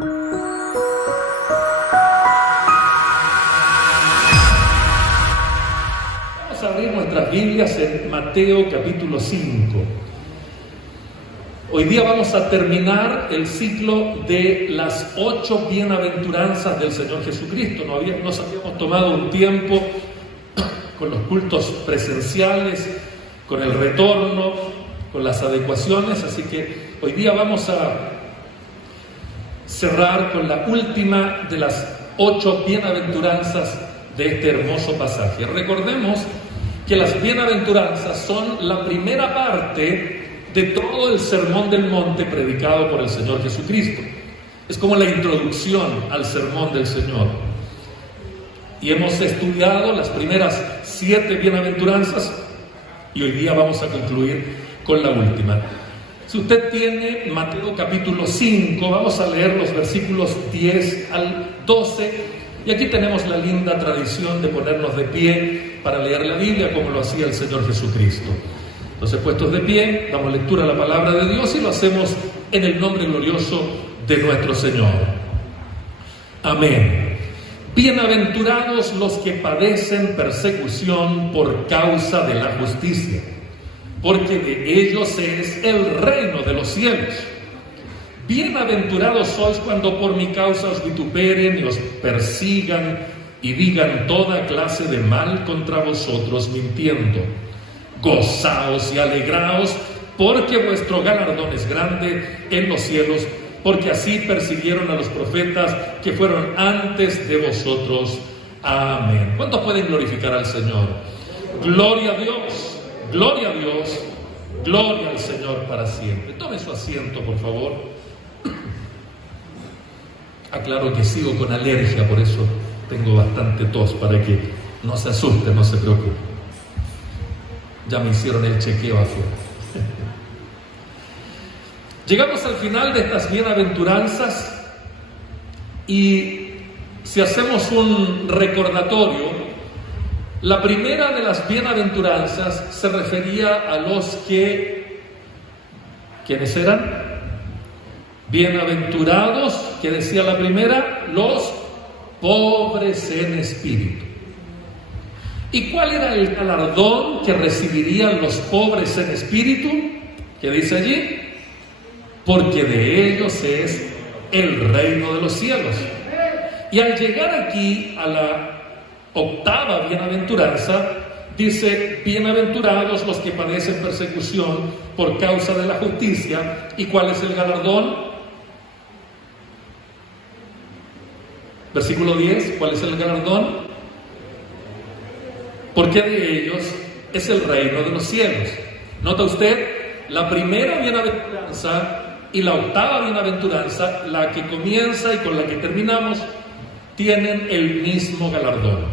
Vamos a abrir nuestras Biblias en Mateo capítulo 5. Hoy día vamos a terminar el ciclo de las 8 bienaventuranzas del Señor Jesucristo. Nos habíamos tomado un tiempo con los cultos presenciales, con el retorno, con las adecuaciones, así que hoy día vamos a cerrar con la última de las 8 bienaventuranzas de este hermoso pasaje. Recordemos que las bienaventuranzas son la primera parte de todo el Sermón del Monte predicado por el Señor Jesucristo. Es como la introducción al Sermón del Señor. Y hemos estudiado las primeras 7 bienaventuranzas y hoy día vamos a concluir con la última. Si usted tiene Mateo capítulo 5, vamos a leer los versículos 10 al 12. Y aquí tenemos la linda tradición de ponernos de pie para leer la Biblia como lo hacía el Señor Jesucristo. Entonces, puestos de pie, damos lectura a la palabra de Dios y lo hacemos en el nombre glorioso de nuestro Señor. Amén. Bienaventurados los que padecen persecución por causa de la justicia, porque de ellos es el reino de los cielos. Bienaventurados sois cuando por mi causa os vituperen y os persigan y digan toda clase de mal contra vosotros mintiendo. Gozaos y alegraos, porque vuestro galardón es grande en los cielos, porque así persiguieron a los profetas que fueron antes de vosotros. Amén. ¿Cuántos pueden glorificar al Señor? Gloria a Dios, gloria a Dios, gloria al Señor para siempre. Tome su asiento, por favor. Aclaro que sigo con alergia, por eso tengo bastante tos, para que no se asuste, no se preocupe. Ya me hicieron el chequeo afuera. Llegamos al final de estas bienaventuranzas y si hacemos un recordatorio, la primera de las bienaventuranzas se refería a los que, ¿quiénes eran? Bienaventurados, que decía la primera, los pobres en espíritu. ¿Y cuál era el galardón que recibirían los pobres en espíritu? ¿Qué dice allí? Porque de ellos es el reino de los cielos. Y al llegar aquí a la 8ª bienaventuranza, dice: bienaventurados los que padecen persecución por causa de la justicia. ¿Y cuál es el galardón? Versículo 10, ¿cuál es el galardón? Porque de ellos es el reino de los cielos. Nota usted, la primera bienaventuranza y la 8ª bienaventuranza, la que comienza y con la que terminamos, tienen el mismo galardón.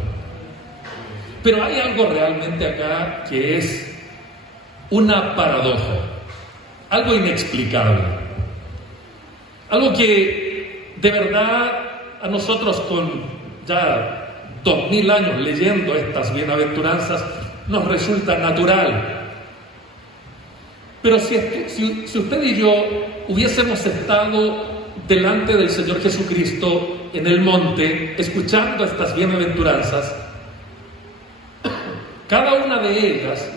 Pero hay algo realmente acá que es una paradoja, algo inexplicable, algo que de verdad a nosotros con ya 2000 años leyendo estas bienaventuranzas nos resulta natural. Pero si usted y yo hubiésemos estado delante del Señor Jesucristo en el monte escuchando estas bienaventuranzas, cada una de ellas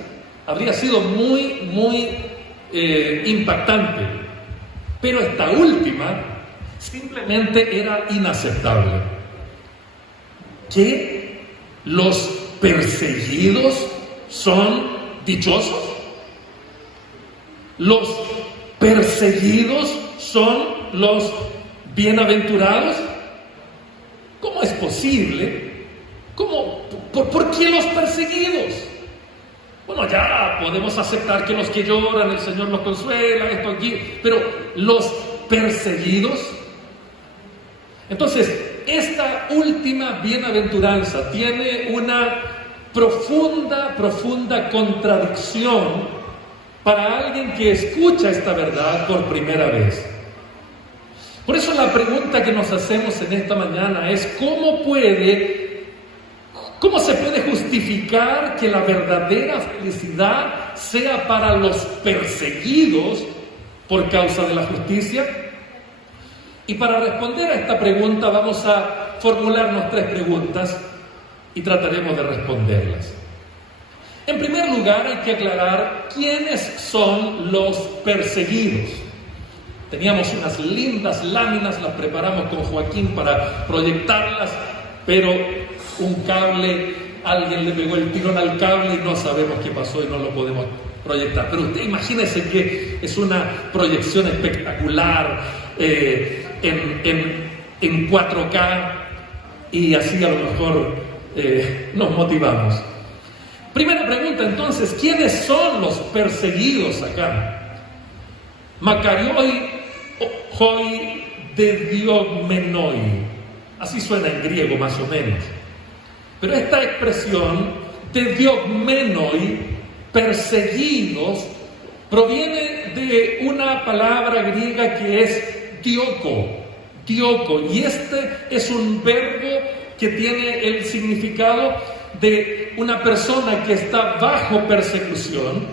habría sido muy impactante, pero esta última simplemente era inaceptable. ¿Que los perseguidos son dichosos? ¿Los perseguidos son los bienaventurados? ¿Cómo es posible? ¿Por qué los perseguidos? Bueno, ya podemos aceptar que los que lloran, el Señor los consuela, esto aquí, pero los perseguidos. Entonces, esta última bienaventuranza tiene una profunda contradicción para alguien que escucha esta verdad por primera vez. Por eso la pregunta que nos hacemos en esta mañana es: ¿cómo se puede justificar que la verdadera felicidad sea para los perseguidos por causa de la justicia? Y para responder a esta pregunta vamos a formularnos 3 preguntas y trataremos de responderlas. En primer lugar, hay que aclarar quiénes son los perseguidos. Teníamos unas lindas láminas, las preparamos con Joaquín para proyectarlas, pero un cable, alguien le pegó el tirón al cable y no sabemos qué pasó y no lo podemos proyectar. Pero usted imagínese que es una proyección espectacular en 4K y así a lo mejor nos motivamos. Primera pregunta entonces, ¿quiénes son los perseguidos acá? Makarioi hoi de diogmenoi, así suena en griego más o menos. Pero esta expresión de diogmenoi, perseguidos, proviene de una palabra griega que es dioko, y este es un verbo que tiene el significado de una persona que está bajo persecución,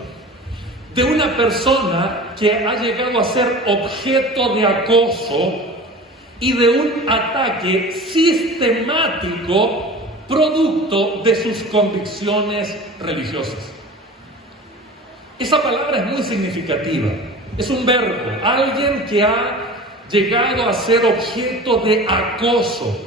de una persona que ha llegado a ser objeto de acoso y de un ataque sistemático producto de sus convicciones religiosas. Esa palabra es muy significativa. Es un verbo, alguien que ha llegado a ser objeto de acoso,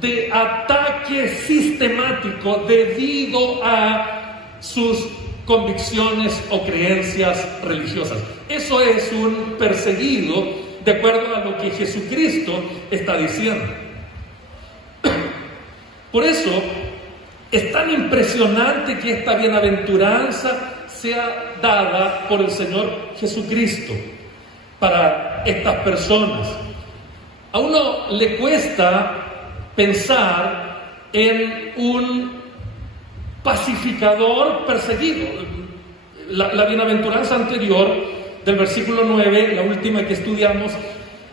de ataque sistemático debido a sus convicciones o creencias religiosas. Eso es un perseguido de acuerdo a lo que Jesucristo está diciendo. Por eso es tan impresionante que esta bienaventuranza sea dada por el Señor Jesucristo para estas personas. A uno le cuesta pensar en un pacificador perseguido. La bienaventuranza anterior del versículo 9, la última que estudiamos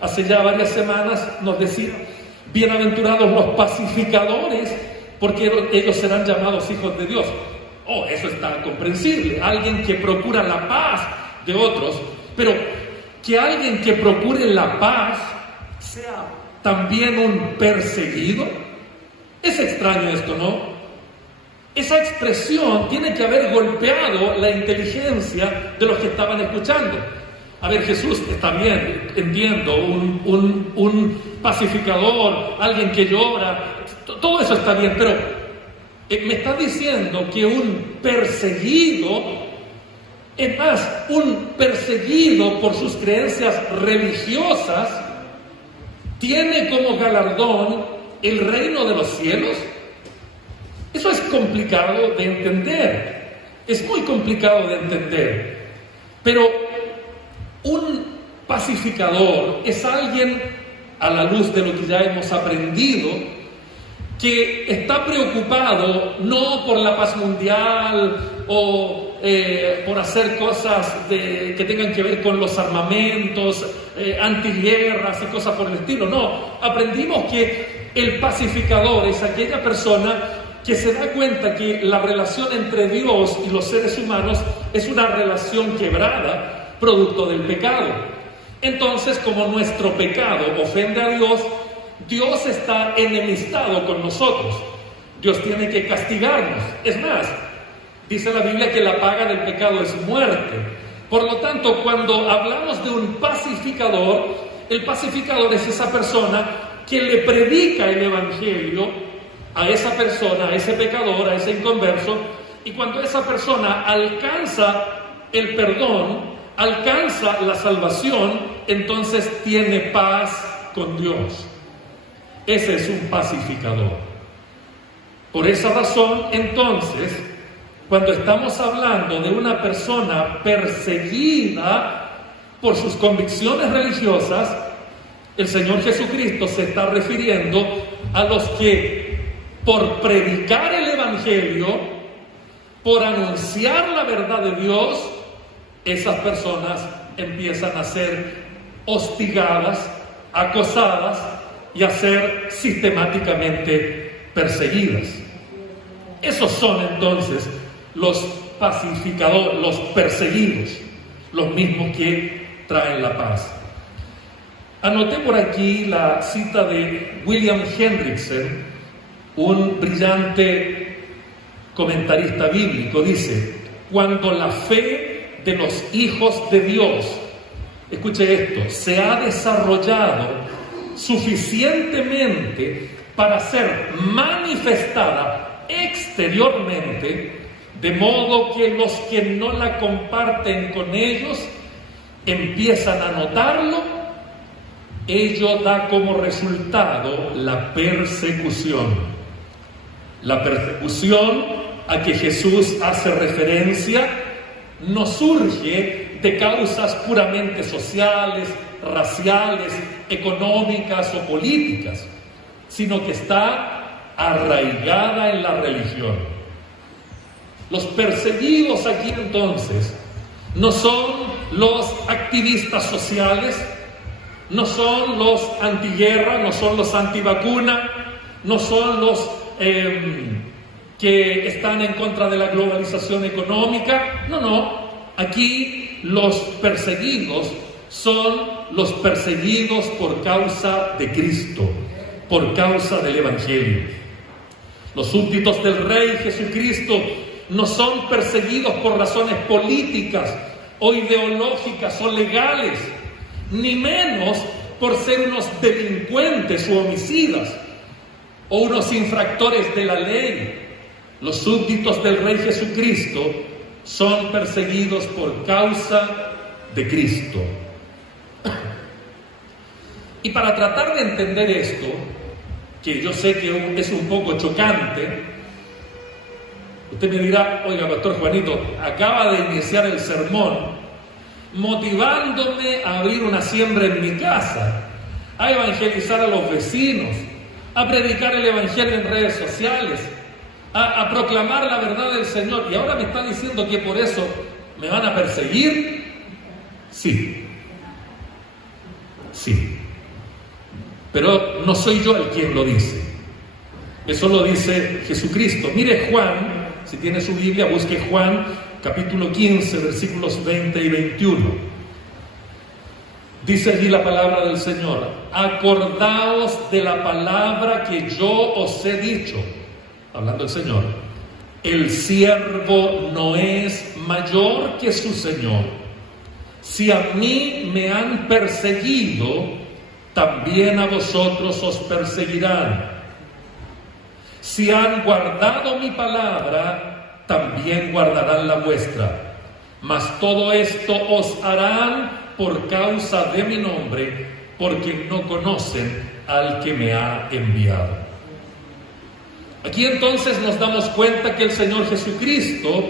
hace ya varias semanas, nos decía: bienaventurados los pacificadores, porque ellos serán llamados hijos de Dios. Oh, eso está comprensible. Alguien que procura la paz de otros, pero que alguien que procure la paz sea también un perseguido. Es extraño esto, ¿no? Esa expresión tiene que haber golpeado la inteligencia de los que estaban escuchando. A ver, Jesús, está bien, entiendo, un pacificador, alguien que llora, todo eso está bien, pero me está diciendo que un perseguido, es más, un perseguido por sus creencias religiosas, tiene como galardón el reino de los cielos. Eso es complicado de entender, es muy complicado de entender, pero un pacificador es alguien, a la luz de lo que ya hemos aprendido, que está preocupado no por la paz mundial o por hacer cosas que tengan que ver con los armamentos, antiguerras y cosas por el estilo. No, aprendimos que el pacificador es aquella persona que se da cuenta que la relación entre Dios y los seres humanos es una relación quebrada, producto del pecado. Entonces, como nuestro pecado ofende a Dios, Dios está enemistado con nosotros. Dios tiene que castigarnos. Es más, dice la Biblia que la paga del pecado es muerte. Por lo tanto, cuando hablamos de un pacificador, el pacificador es esa persona que le predica el evangelio a esa persona, a ese pecador, a ese inconverso, y cuando esa persona alcanza el perdón, alcanza la salvación, entonces tiene paz con Dios. Ese es un pacificador. Por esa razón, entonces, cuando estamos hablando de una persona perseguida por sus convicciones religiosas, el Señor Jesucristo se está refiriendo a los que, por predicar el evangelio, por anunciar la verdad de Dios, esas personas empiezan a ser hostigadas, acosadas y a ser sistemáticamente perseguidas. Esos son entonces los pacificadores, los perseguidos, los mismos que traen la paz. Anoté por aquí la cita de William Hendrickson, un brillante comentarista bíblico. Dice: cuando la fe de los hijos de Dios, escuche esto, se ha desarrollado suficientemente para ser manifestada exteriormente, de modo que los que no la comparten con ellos empiezan a notarlo, ello da como resultado la persecución. La persecución a que Jesús hace referencia no surge de causas puramente sociales, raciales, económicas o políticas, sino que está arraigada en la religión. Los perseguidos aquí entonces no son los activistas sociales, no son los antiguerra, no son los antivacuna, no son los que están en contra de la globalización económica. No. Aquí los perseguidos son los perseguidos por causa de Cristo, por causa del Evangelio. Los súbditos del Rey Jesucristo no son perseguidos por razones políticas o ideológicas o legales, ni menos por ser unos delincuentes o homicidas o unos infractores de la ley. Los súbditos del Rey Jesucristo son perseguidos por causa de Cristo. Y para tratar de entender esto, que yo sé que es un poco chocante, usted me dirá: oiga, Pastor Juanito, acaba de iniciar el sermón motivándome a abrir una siembra en mi casa, a evangelizar a los vecinos, a predicar el Evangelio en redes sociales, a proclamar la verdad del Señor, y ahora me está diciendo que por eso me van a perseguir. Sí, pero no soy yo el quien lo dice, eso lo dice Jesucristo. Mire Juan, si tiene su Biblia, busque Juan capítulo 15, versículos 20 y 21. Dice allí la palabra del Señor: acordaos de la palabra que yo os he dicho, hablando el Señor, el siervo no es mayor que su Señor. Si a mí me han perseguido, también a vosotros os perseguirán. Si han guardado mi palabra, también guardarán la vuestra. Mas todo esto os harán por causa de mi nombre, porque no conocen al que me ha enviado. Aquí entonces nos damos cuenta que el Señor Jesucristo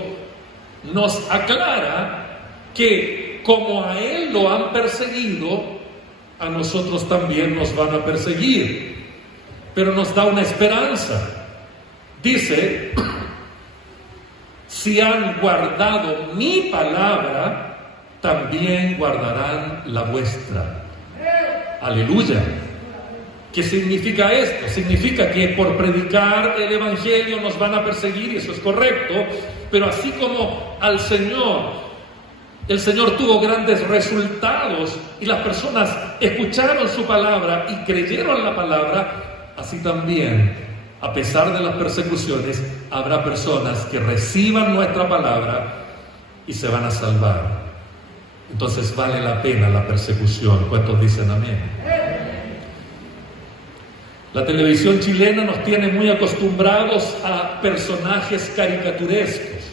nos aclara que como a Él lo han perseguido, a nosotros también nos van a perseguir. Pero nos da una esperanza. Dice: si han guardado mi palabra, también guardarán la vuestra. Aleluya. ¿Qué significa esto? Significa que por predicar el Evangelio nos van a perseguir, y eso es correcto, pero así como al Señor, el Señor tuvo grandes resultados y las personas escucharon su palabra y creyeron la palabra, así también, a pesar de las persecuciones, habrá personas que reciban nuestra palabra y se van a salvar. Entonces vale la pena la persecución. ¿Cuántos dicen amén? La televisión chilena nos tiene muy acostumbrados a personajes caricaturescos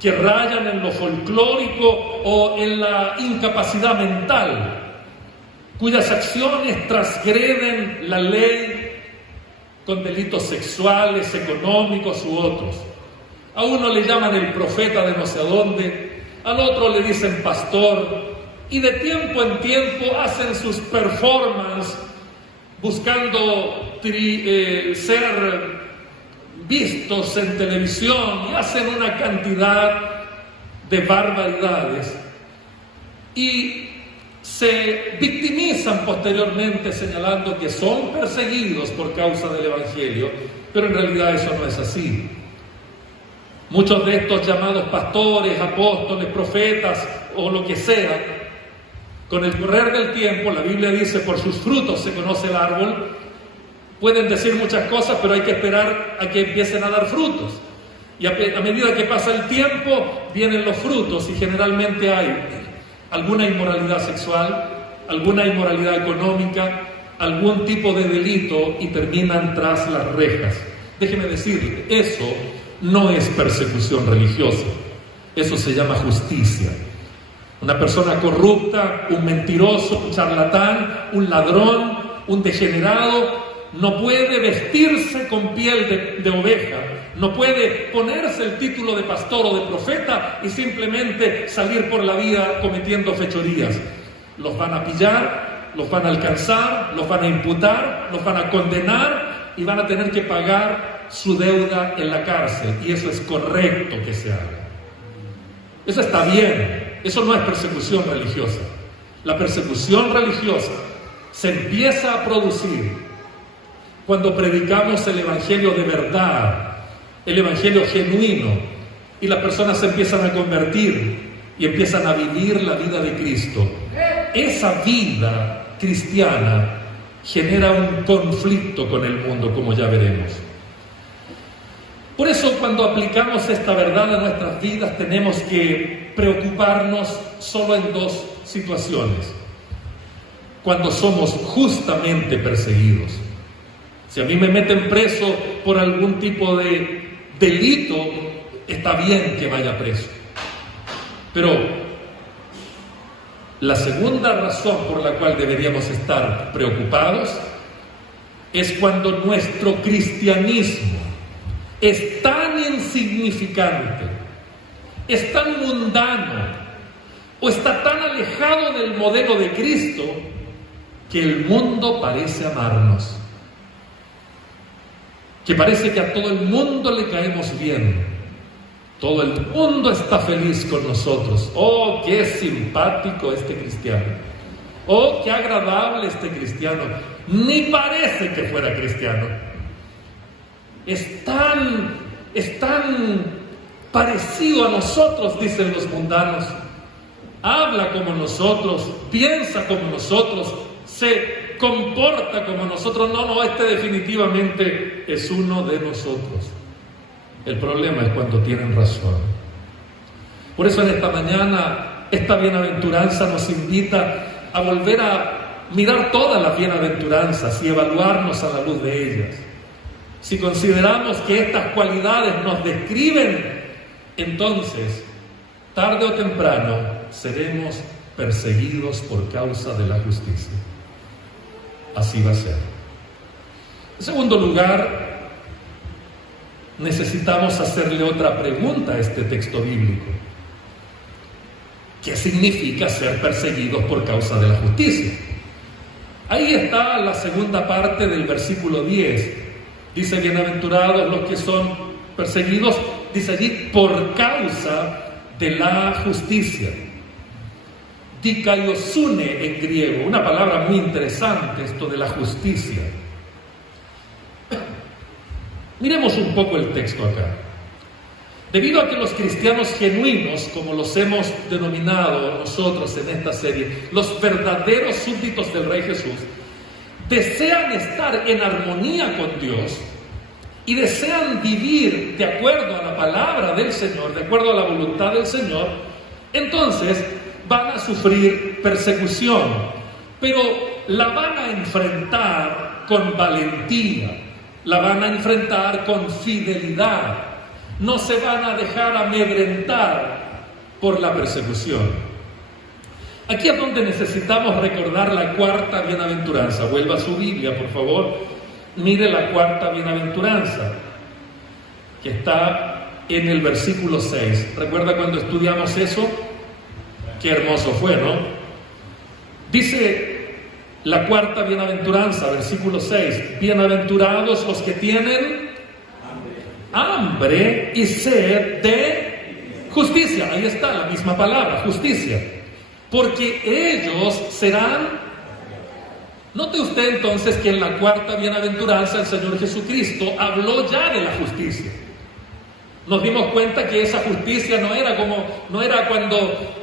que rayan en lo folclórico o en la incapacidad mental, cuyas acciones transgreden la ley con delitos sexuales, económicos u otros. A uno le llaman el profeta de no sé dónde, al otro le dicen pastor, y de tiempo en tiempo hacen sus performances buscando ser vistos en televisión, y hacen una cantidad de barbaridades y se victimizan posteriormente señalando que son perseguidos por causa del Evangelio, pero en realidad eso no es así. Muchos de estos llamados pastores, apóstoles, profetas o lo que sea, Con el correr del tiempo, la Biblia dice, por sus frutos se conoce el árbol. Pueden decir muchas cosas, pero hay que esperar a que empiecen a dar frutos. Y a medida que pasa el tiempo, vienen los frutos y generalmente hay alguna inmoralidad sexual, alguna inmoralidad económica, algún tipo de delito y terminan tras las rejas. Déjeme decirle, eso no es persecución religiosa, eso se llama justicia. Una persona corrupta, un mentiroso, un charlatán, un ladrón, un degenerado, no puede vestirse con piel de oveja, no puede ponerse el título de pastor o de profeta y simplemente salir por la vida cometiendo fechorías. Los van a pillar, los van a alcanzar, los van a imputar, los van a condenar y van a tener que pagar su deuda en la cárcel. Y eso es correcto que se haga. Eso está bien. Eso no es persecución religiosa. La persecución religiosa se empieza a producir cuando predicamos el evangelio de verdad, el evangelio genuino, y las personas se empiezan a convertir y empiezan a vivir la vida de Cristo. Esa vida cristiana genera un conflicto con el mundo, como ya veremos. Por eso, cuando aplicamos esta verdad a nuestras vidas, tenemos que preocuparnos solo en dos situaciones. Cuando somos justamente perseguidos. Si a mí me meten preso por algún tipo de delito, está bien que vaya preso. Pero la segunda razón por la cual deberíamos estar preocupados es cuando nuestro cristianismo es tan insignificante, es tan mundano o está tan alejado del modelo de Cristo que el mundo parece amarnos, que parece que a todo el mundo le caemos bien, todo el mundo está feliz con nosotros. Oh, qué simpático este cristiano, oh, qué agradable este cristiano, ni parece que fuera cristiano. Es tan parecido a nosotros, dicen los mundanos. Habla como nosotros, piensa como nosotros, se comporta como nosotros. No, este definitivamente es uno de nosotros. El problema es cuando tienen razón. Por eso en esta mañana, esta bienaventuranza nos invita a volver a mirar todas las bienaventuranzas y evaluarnos a la luz de ellas. Si consideramos que estas cualidades nos describen, entonces, tarde o temprano, seremos perseguidos por causa de la justicia. Así va a ser. En segundo lugar, necesitamos hacerle otra pregunta a este texto bíblico. ¿Qué significa ser perseguidos por causa de la justicia? Ahí está la segunda parte del versículo 10. Dice, bienaventurados los que son perseguidos, dice allí, por causa de la justicia. Dikaiosune en griego, una palabra muy interesante, esto de la justicia. Miremos un poco el texto acá. Debido a que los cristianos genuinos, como los hemos denominado nosotros en esta serie, los verdaderos súbditos del Rey Jesús, desean estar en armonía con Dios y desean vivir de acuerdo a la palabra del Señor, de acuerdo a la voluntad del Señor, entonces van a sufrir persecución, pero la van a enfrentar con valentía, la van a enfrentar con fidelidad, no se van a dejar amedrentar por la persecución. Aquí es donde necesitamos recordar la cuarta bienaventuranza. Vuelva a su Biblia, por favor. Mire la cuarta bienaventuranza, que está en el versículo 6. ¿Recuerda cuando estudiamos eso? Qué hermoso fue, ¿no? Dice la cuarta bienaventuranza, versículo 6. Bienaventurados los que tienen hambre y sed de justicia. Ahí está la misma palabra, justicia. Porque ellos serán... Note usted entonces que en la cuarta bienaventuranza el Señor Jesucristo habló ya de la justicia. Nos dimos cuenta que esa justicia no era cuando,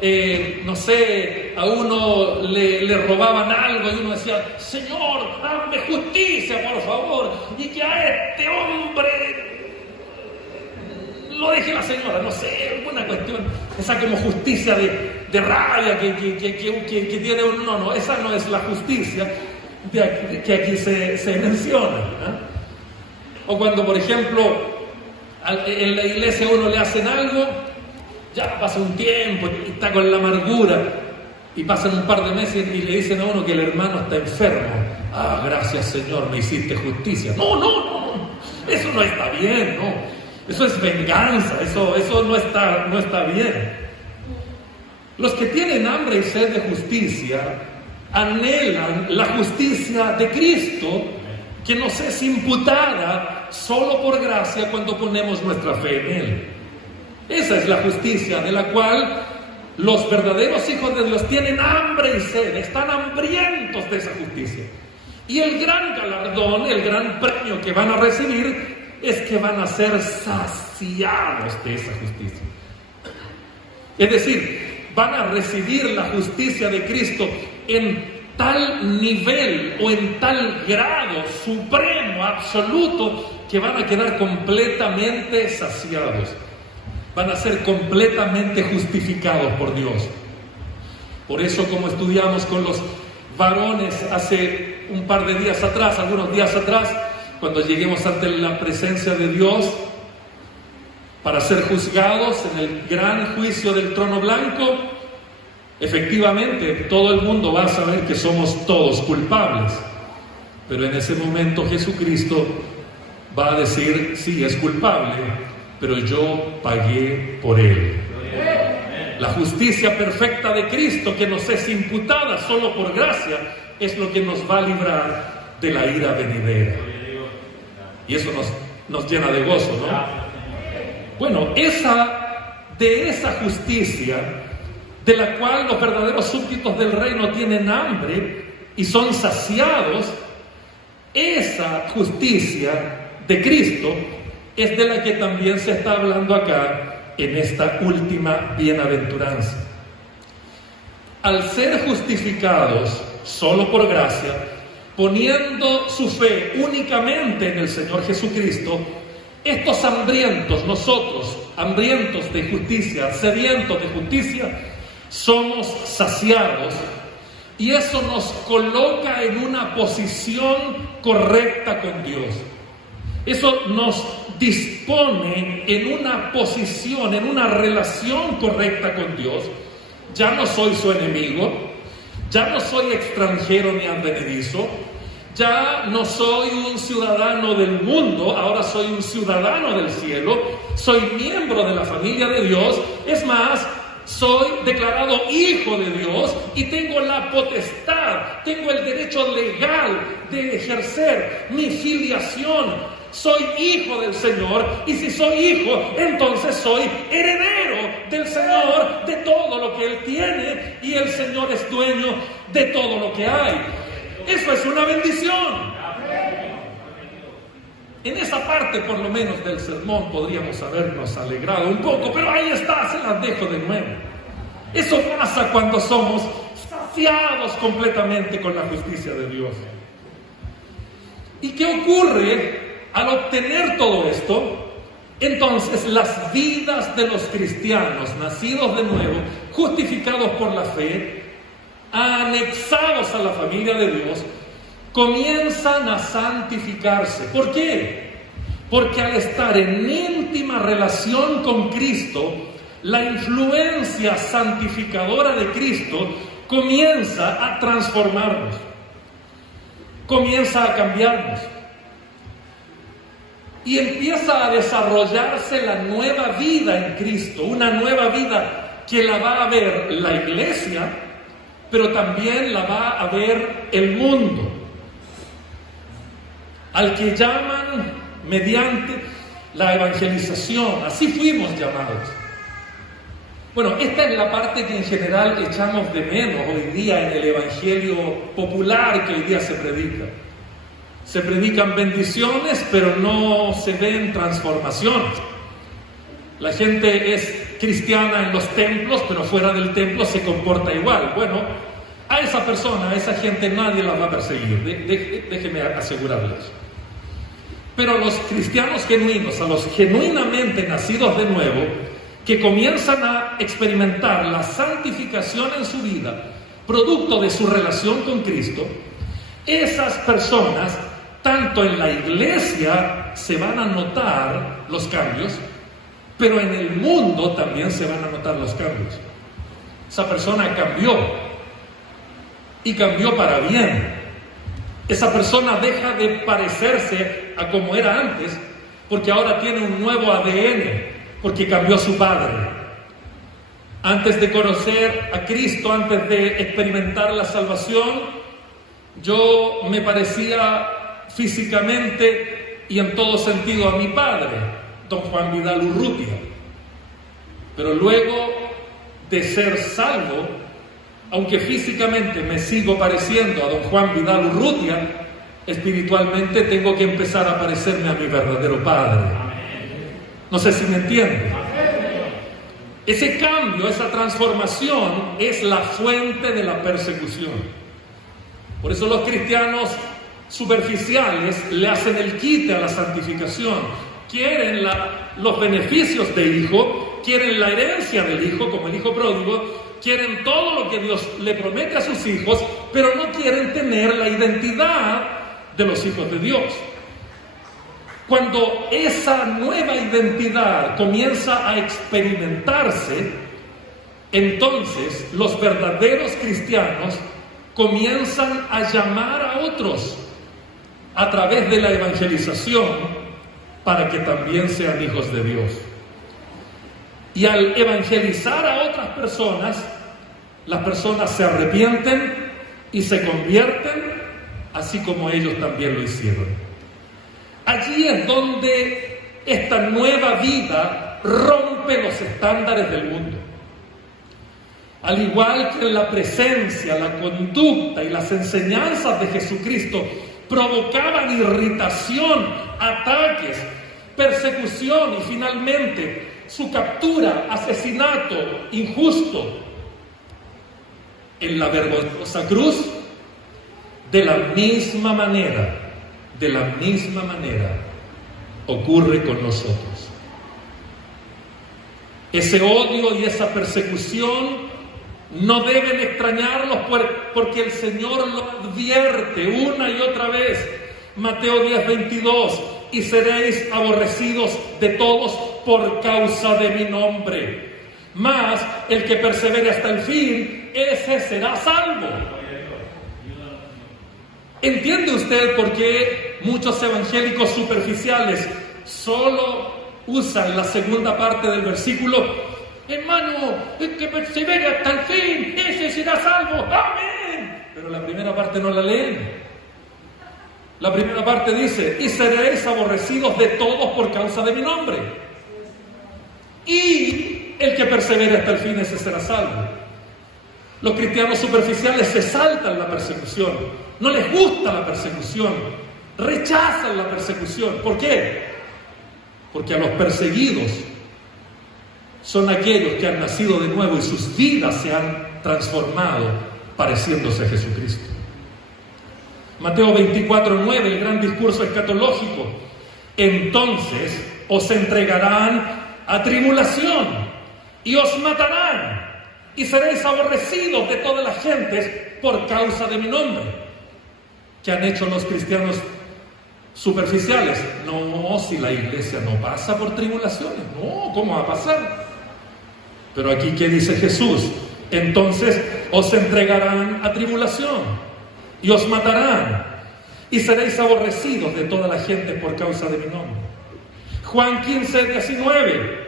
a uno le robaban algo y uno decía, Señor, hazme justicia, por favor, y que a este hombre lo deje la señora, no sé, alguna cuestión, esa como justicia de rabia que tiene uno. No, esa no es la justicia que aquí se menciona, ¿eh? O cuando, por ejemplo, en la iglesia a uno le hacen algo, ya pasa un tiempo y está con la amargura, y pasan un par de meses y le dicen a uno que el hermano está enfermo. Ah, gracias Señor, me hiciste justicia. No, eso no está bien, no. Eso es venganza, eso no está bien. Los que tienen hambre y sed de justicia anhelan la justicia de Cristo, que nos es imputada solo por gracia cuando ponemos nuestra fe en Él. Esa es la justicia de la cual los verdaderos hijos de Dios tienen hambre y sed, están hambrientos de esa justicia. Y el gran galardón, el gran premio que van a recibir es que van a ser saciados de esa justicia. Es decir, van a recibir la justicia de Cristo en tal nivel o en tal grado supremo, absoluto, que van a quedar completamente saciados. Van a ser completamente justificados por Dios. Por eso, como estudiamos con los varones hace un par de días atrás, algunos días atrás, cuando lleguemos ante la presencia de Dios para ser juzgados en el gran juicio del trono blanco, efectivamente todo el mundo va a saber que somos todos culpables, pero en ese momento Jesucristo va a decir, sí, es culpable, pero yo pagué por él. La justicia perfecta de Cristo, que nos es imputada solo por gracia, es lo que nos va a librar de la ira venidera. Y eso nos llena de gozo, ¿no? Bueno, de esa justicia, de la cual los verdaderos súbditos del reino tienen hambre y son saciados, esa justicia de Cristo es de la que también se está hablando acá en esta última bienaventuranza. Al ser justificados solo por gracia, poniendo su fe únicamente en el Señor Jesucristo, estos hambrientos, nosotros, hambrientos de justicia, sedientos de justicia, somos saciados, y eso nos coloca en una posición correcta con Dios. Eso nos dispone en una posición, en una relación correcta con Dios. Ya no soy su enemigo, ya no soy extranjero ni advenedizo, ya no soy un ciudadano del mundo, ahora soy un ciudadano del cielo, soy miembro de la familia de Dios, es más, soy declarado hijo de Dios y tengo la potestad, tengo el derecho legal de ejercer mi filiación. Soy hijo del Señor, y si soy hijo, entonces soy heredero del Señor, de todo lo que Él tiene, y el Señor es dueño de todo lo que hay. Eso es una bendición. En esa parte, por lo menos, del sermón podríamos habernos alegrado un poco, pero ahí está, se las dejo de nuevo. Eso pasa cuando somos saciados completamente con la justicia de Dios. ¿Y qué ocurre al obtener todo esto? Entonces las vidas de los cristianos nacidos de nuevo, justificados por la fe, anexados a la familia de Dios, comienzan a santificarse. ¿Por qué? Porque al estar en íntima relación con Cristo, la influencia santificadora de Cristo comienza a transformarnos, comienza a cambiarnos. Y empieza a desarrollarse la nueva vida en Cristo, una nueva vida que la va a ver la iglesia, pero también la va a ver el mundo, al que llaman mediante la evangelización. Así fuimos llamados. Bueno, esta es la parte que en general echamos de menos hoy día en el evangelio popular que hoy día se predica. Se predican bendiciones, pero no se ven transformaciones. La gente es cristiana en los templos, pero fuera del templo se comporta igual. Bueno, a esa persona, a esa gente nadie la va a perseguir, déjeme asegurarles. Pero a los cristianos genuinos, a los genuinamente nacidos de nuevo, que comienzan a experimentar la santificación en su vida, producto de su relación con Cristo, esas personas, tanto en la iglesia se van a notar los cambios, pero en el mundo también se van a notar los cambios. Esa persona cambió, y cambió para bien. Esa persona deja de parecerse a como era antes, porque ahora tiene un nuevo ADN, porque cambió su padre. Antes de conocer a Cristo, antes de experimentar la salvación, yo me parecía físicamente y en todo sentido a mi padre, don Juan Vidal Urrutia. Pero luego de ser salvo, aunque físicamente me sigo pareciendo a don Juan Vidal Urrutia, espiritualmente tengo que empezar a parecerme a mi verdadero padre. No sé si me entienden. Ese cambio, esa transformación es la fuente de la persecución. Por eso los cristianos superficiales le hacen el quite a la santificación. Quieren los beneficios del Hijo, quieren la herencia del Hijo, como el Hijo pródigo, quieren todo lo que Dios le promete a sus hijos, pero no quieren tener la identidad de los hijos de Dios. Cuando esa nueva identidad comienza a experimentarse, entonces los verdaderos cristianos comienzan a llamar a otros a través de la evangelización para que también sean hijos de Dios. Y al evangelizar a otras personas, las personas se arrepienten y se convierten, así como ellos también lo hicieron. Allí es donde esta nueva vida rompe los estándares del mundo. Al igual que la presencia, la conducta y las enseñanzas de Jesucristo provocaban irritación, ataques, persecución y finalmente su captura, asesinato injusto en la vergonzosa cruz, de la misma manera ocurre con nosotros. Ese odio y esa persecución no deben extrañarlos porque el Señor lo advierte una y otra vez. Mateo 10:22, y seréis aborrecidos de todos por causa de mi nombre. Mas el que persevere hasta el fin, ese será salvo. ¿Entiende usted por qué muchos evangélicos superficiales solo usan la segunda parte del versículo? Hermano, el que persevere hasta el fin, ese será salvo. ¡Amén! Pero la primera parte no la leen. La primera parte dice, y seréis aborrecidos de todos por causa de mi nombre. Y el que persevere hasta el fin, ese será salvo. Los cristianos superficiales se saltan la persecución, no les gusta la persecución, rechazan la persecución. ¿Por qué? Porque a los perseguidos son aquellos que han nacido de nuevo y sus vidas se han transformado pareciéndose a Jesucristo. Mateo 24:9, el gran discurso escatológico. Entonces os entregarán a tribulación y os matarán y seréis aborrecidos de todas las gentes por causa de mi nombre. ¿Qué han hecho los cristianos superficiales? No, si la iglesia no pasa por tribulaciones, no, ¿cómo va a pasar? Pero aquí, ¿qué dice Jesús? Entonces os entregarán a tribulación y os matarán y seréis aborrecidos de toda la gente por causa de mi nombre. Juan 15:19.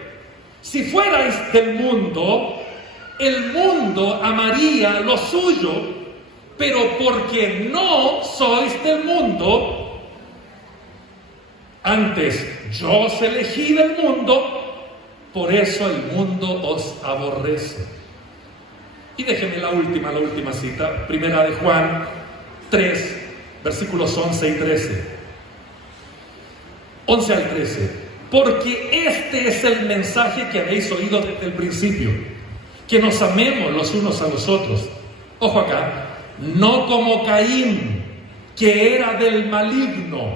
Si fuerais del mundo, el mundo amaría lo suyo, pero porque no sois del mundo, antes yo os elegí del mundo, por eso el mundo os aborrece. Y déjenme la última cita, primera de Juan 3, versículos 11 y 13. 11 al 13. porque este es el mensaje que habéis oído desde el principio, que nos amemos los unos a los otros. Ojo acá, no como Caín, que era del maligno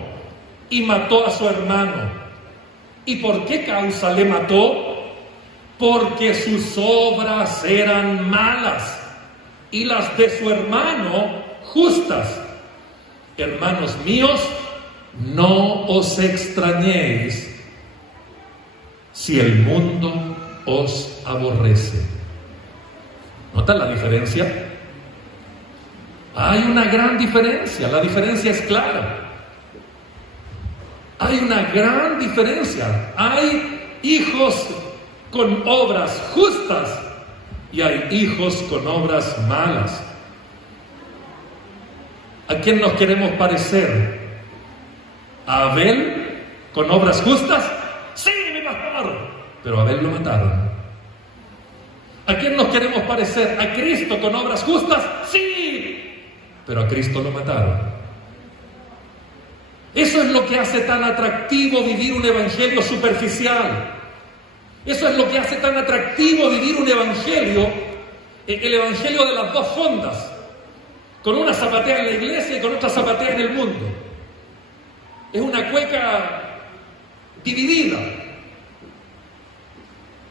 y mató a su hermano. ¿Y por qué causa le mató? Porque sus obras eran malas y las de su hermano justas. Hermanos míos, no os extrañéis si el mundo os aborrece. ¿Notan la diferencia? Hay una gran diferencia, la diferencia es clara. Hay una gran diferencia. Hay hijos con obras justas y hay hijos con obras malas. ¿A quién nos queremos parecer? ¿A Abel con obras justas? Sí, mi pastor, pero a Abel lo mataron. ¿A quién nos queremos parecer? ¿A Cristo con obras justas? Sí, pero a Cristo lo mataron. Eso es lo que hace tan atractivo vivir un evangelio superficial. Eso es lo que hace tan atractivo vivir un evangelio, el evangelio de las dos fondas. Con una zapatea en la iglesia y con otra zapatea en el mundo. Es una cueca dividida.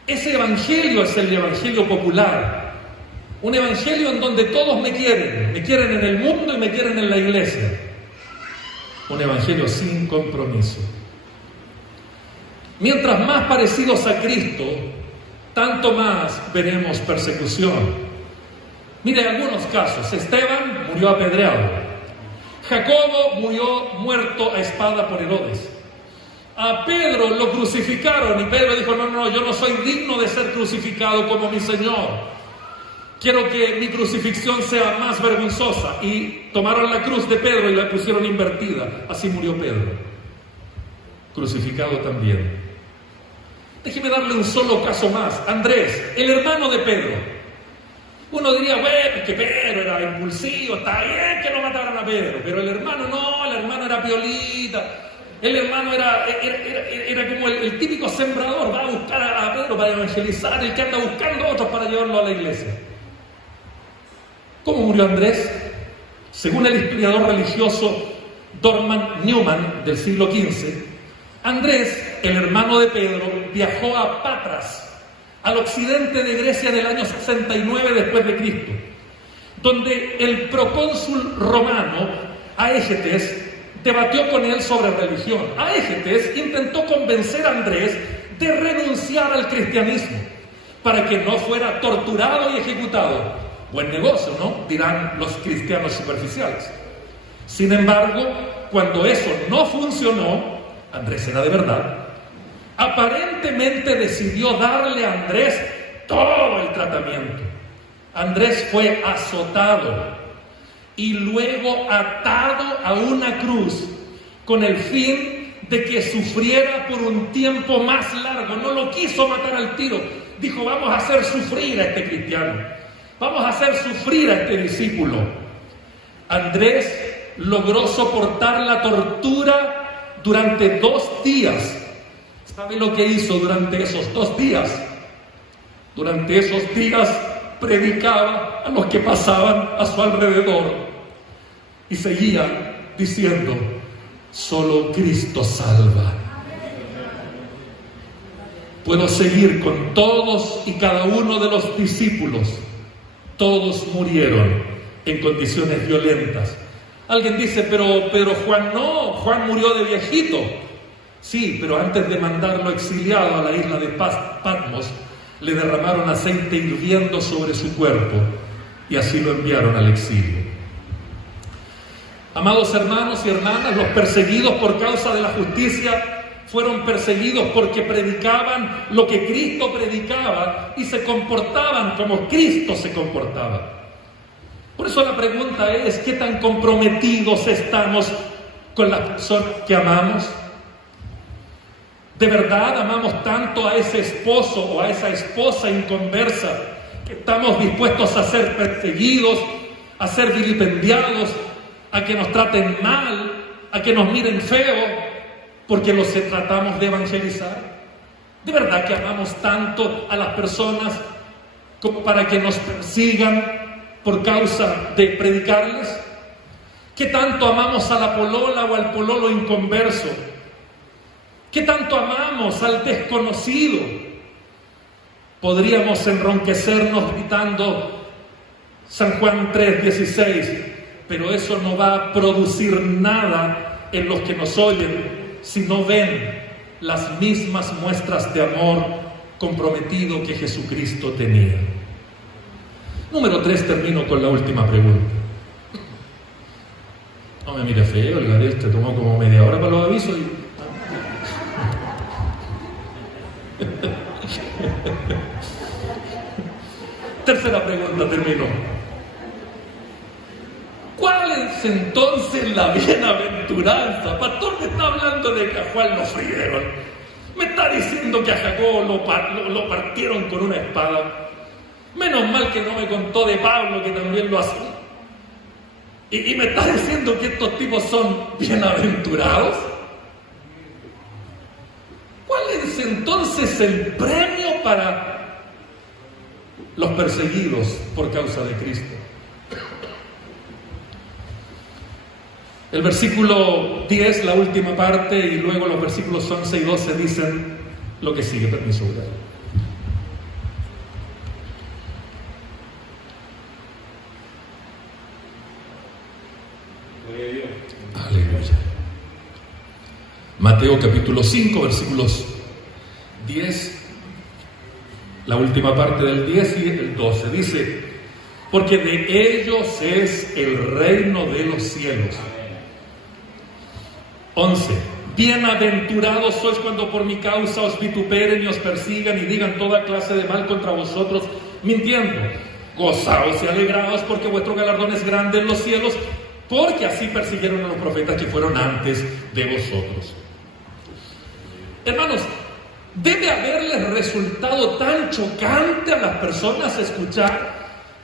Ese evangelio es el evangelio popular. Un evangelio en donde todos me quieren en el mundo y me quieren en la iglesia. Un evangelio sin compromiso. Mientras más parecidos a Cristo, tanto más veremos persecución. Mire algunos casos. Esteban murió apedreado. Jacobo murió muerto a espada por Herodes. A Pedro lo crucificaron y Pedro dijo: no, yo no soy digno de ser crucificado como mi Señor. Quiero que mi crucifixión sea más vergonzosa. Y tomaron la cruz de Pedro y la pusieron invertida. Así murió Pedro, crucificado también. Déjeme darle un solo caso más. Andrés, el hermano de Pedro. Uno diría, bueno, que Pedro era impulsivo, está bien que lo mataran a Pedro, pero el hermano no, el hermano era piolita, el hermano era como el típico sembrador, va a buscar a Pedro para evangelizar, el que anda buscando a otros para llevarlo a la iglesia. ¿Cómo murió Andrés? Según el historiador religioso Dorman Newman del siglo XV, Andrés, el hermano de Pedro, viajó a Patras, al occidente de Grecia en el año 69 después de Cristo, donde el procónsul romano Aégetes debatió con él sobre religión. Aégetes intentó convencer a Andrés de renunciar al cristianismo para que no fuera torturado y ejecutado. Buen negocio, ¿no? Dirán los cristianos superficiales. Sin embargo, cuando eso no funcionó, Andrés era de verdad. Aparentemente decidió darle a Andrés todo el tratamiento. Andrés fue azotado y luego atado a una cruz con el fin de que sufriera por un tiempo más largo. No lo quiso matar al tiro. Dijo: vamos a hacer sufrir a este cristiano, vamos a hacer sufrir a este discípulo. Andrés logró soportar la tortura durante 2 días. ¿Sabe lo que hizo durante esos 2 días? Durante esos días predicaba a los que pasaban a su alrededor y seguía diciendo: solo Cristo salva. Puedo seguir con todos y cada uno de los discípulos. Todos murieron en condiciones violentas. Alguien dice: pero Juan no, Juan murió de viejito. Sí, pero antes de mandarlo exiliado a la isla de Patmos, le derramaron aceite hirviendo sobre su cuerpo y así lo enviaron al exilio. Amados hermanos y hermanas, los perseguidos por causa de la justicia fueron perseguidos porque predicaban lo que Cristo predicaba y se comportaban como Cristo se comportaba. Por eso la pregunta es: ¿qué tan comprometidos estamos con las personas que amamos? ¿De verdad amamos tanto a ese esposo o a esa esposa inconversa que estamos dispuestos a ser perseguidos, a ser vilipendiados, a que nos traten mal, a que nos miren feo, porque los tratamos de evangelizar? ¿De verdad que amamos tanto a las personas como para que nos persigan por causa de predicarles? ¿Qué tanto amamos a la polola o al pololo inconverso? ¿Qué tanto amamos al desconocido? Podríamos enronquecernos gritando San Juan 3:16, pero eso no va a producir nada en los que nos oyen si no ven las mismas muestras de amor comprometido que Jesucristo tenía. Número 3, termino con la última pregunta. No me mire feo, el Gabriel te tomó como media hora para los avisos y... Tercera pregunta, termino. ¿Cuál es entonces la bienaventuranza? Pastor, me está hablando de que a Juan lo frieron. Me está diciendo que a Jacob lo partieron con una espada. Menos mal que no me contó de Pablo, que también lo hace. Y me está diciendo que estos tipos son bienaventurados. ¿Cuál es entonces el premio para los perseguidos por causa de Cristo? El versículo 10, la última parte, y luego los versículos 11 y 12 dicen lo que sigue. Permiso, gracias. Aleluya. Mateo capítulo 5, versículos 10, la última parte del 10 y el 12. Dice: porque de ellos es el reino de los cielos. 11. Bienaventurados sois cuando por mi causa os vituperen y os persigan y digan toda clase de mal contra vosotros, mintiendo. Gozaos y alegraos, porque vuestro galardón es grande en los cielos, porque así persiguieron a los profetas que fueron antes de vosotros. Hermanos, debe haberles resultado tan chocante a las personas escuchar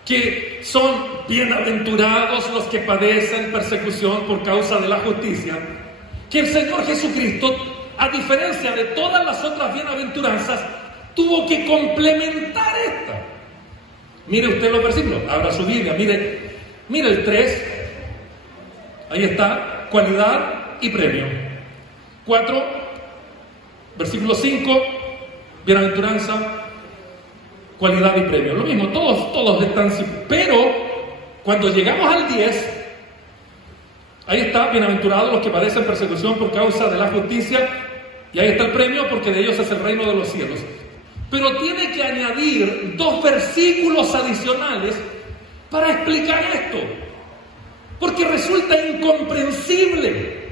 que son bienaventurados los que padecen persecución por causa de la justicia, que el Señor Jesucristo, a diferencia de todas las otras bienaventuranzas, tuvo que complementar esta. Mire usted los versículos, abra su Biblia, mire el 3, ahí está, cualidad y premio. 4, versículo 5, bienaventuranza, cualidad y premio. Lo mismo, todos están, pero cuando llegamos al 10, ahí está, bienaventurados los que padecen persecución por causa de la justicia, y ahí está el premio, porque de ellos es el reino de los cielos. Pero tiene que añadir 2 versículos adicionales para explicar esto, porque resulta incomprensible,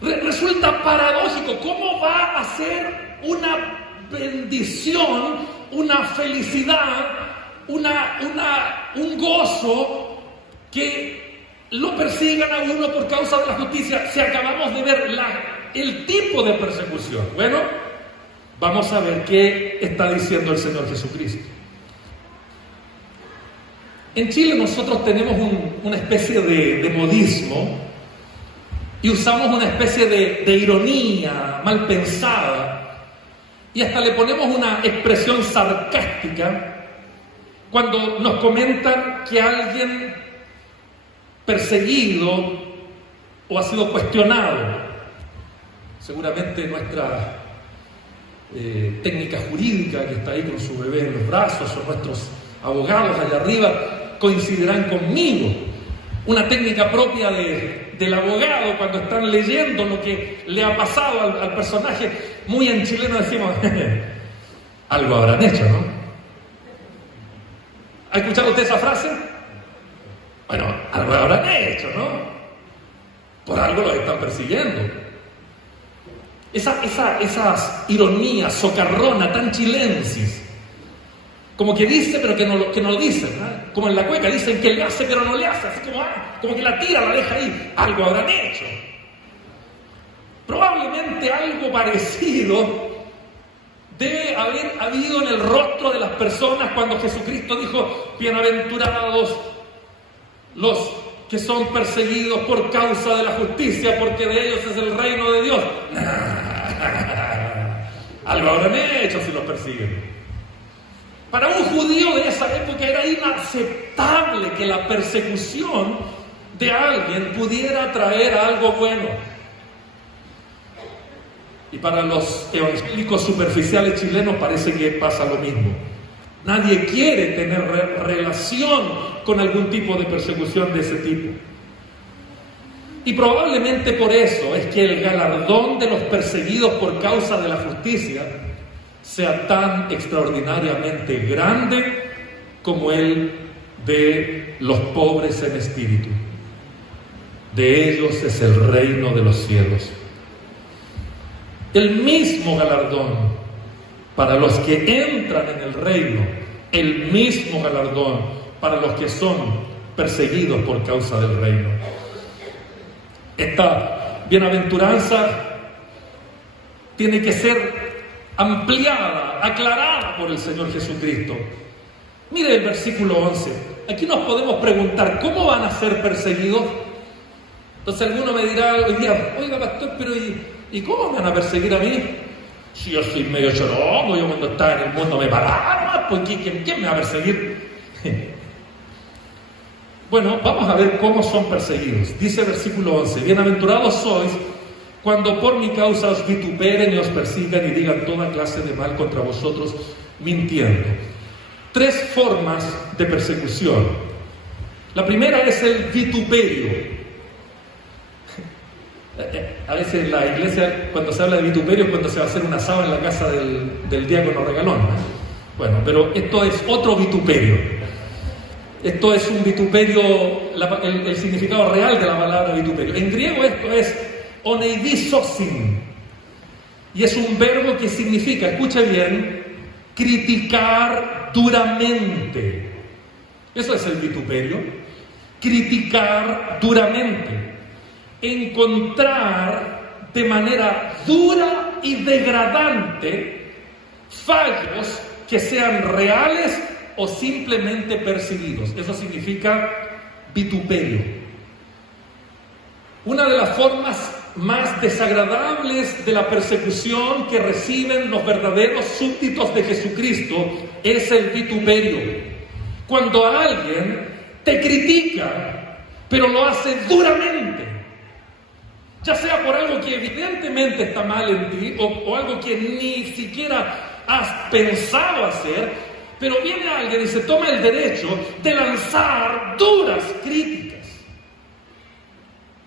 resulta paradójico. ¿Cómo va a ser una bendición, una felicidad, un gozo que lo persigan a uno por causa de la justicia si acabamos de ver el tipo de persecución? Bueno, vamos a ver qué está diciendo el Señor Jesucristo. En Chile nosotros tenemos una especie de modismo y usamos una especie de ironía mal pensada, y hasta le ponemos una expresión sarcástica cuando nos comentan que alguien perseguido o ha sido cuestionado. Seguramente nuestra técnica jurídica que está ahí con su bebé en los brazos, o nuestros abogados allá arriba coincidirán conmigo. Una técnica propia del abogado cuando están leyendo lo que le ha pasado al personaje. Muy en chileno decimos algo habrán hecho, ¿no? ¿Ha escuchado usted esa frase? Bueno, algo habrán hecho, ¿no? Por algo los están persiguiendo. Esas ironías socarrona tan chilensis, como que dice pero que no lo dice, ¿no? Como en la cueca dicen que le hace pero no le hace, así como que la tira, la deja ahí. Algo habrán hecho. Probablemente algo parecido debe haber habido en el rostro de las personas cuando Jesucristo dijo: bienaventurados los que son perseguidos por causa de la justicia, porque de ellos es el reino de Dios. Algo habrán hecho si los persiguen. Para un judío de esa época era inaceptable que la persecución de alguien pudiera traer algo bueno. Y para los evangélicos superficiales chilenos parece que pasa lo mismo. Nadie quiere tener relación con algún tipo de persecución de ese tipo. Y probablemente por eso es que el galardón de los perseguidos por causa de la justicia sea tan extraordinariamente grande como el de los pobres en espíritu. De ellos es el reino de los cielos. El mismo galardón para los que entran en el reino, el mismo galardón para los que son perseguidos por causa del reino. Esta bienaventuranza tiene que ser ampliada, aclarada por el Señor Jesucristo. Mire el versículo 11. Aquí nos podemos preguntar, ¿cómo van a ser perseguidos? Entonces alguno me dirá hoy día, oiga pastor, pero ¿y cómo me van a perseguir a mí? Si yo soy medio chorongo, yo cuando estaba en el mundo me paraba, pues ¿quién me va a perseguir? Bueno, vamos a ver cómo son perseguidos. Dice el versículo 11, bienaventurados sois cuando por mi causa os vituperen y os persigan y digan toda clase de mal contra vosotros, mintiendo. 3 formas de persecución. La primera es el vituperio. A veces en la iglesia, cuando se habla de vituperio, es cuando se va a hacer un asado en la casa del diácono regalón. Bueno, pero esto es otro vituperio. Esto es un vituperio, el significado real de la palabra vituperio. En griego esto es oneidisosin. Y es un verbo que significa, escuche bien, criticar duramente. Eso es el vituperio. Criticar duramente. Encontrar de manera dura y degradante fallos que sean reales o simplemente percibidos. Eso significa vituperio. Una de las formas más desagradables de la persecución que reciben los verdaderos súbditos de Jesucristo es el vituperio. Cuando alguien te critica, pero lo hace duramente. Ya sea por algo que evidentemente está mal en ti o algo que ni siquiera has pensado hacer, pero viene alguien y se toma el derecho de lanzar duras críticas,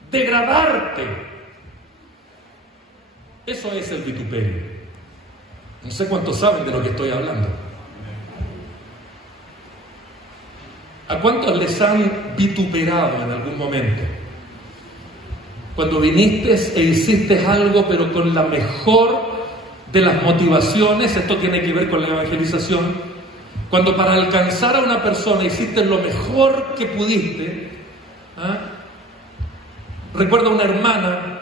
degradarte. Eso es el vituperio. No sé cuántos saben de lo que estoy hablando. ¿A cuántos les han vituperado en algún momento? Cuando viniste e hiciste algo, pero con la mejor de las motivaciones, esto tiene que ver con la evangelización, cuando para alcanzar a una persona hiciste lo mejor que pudiste. Recuerdo una hermana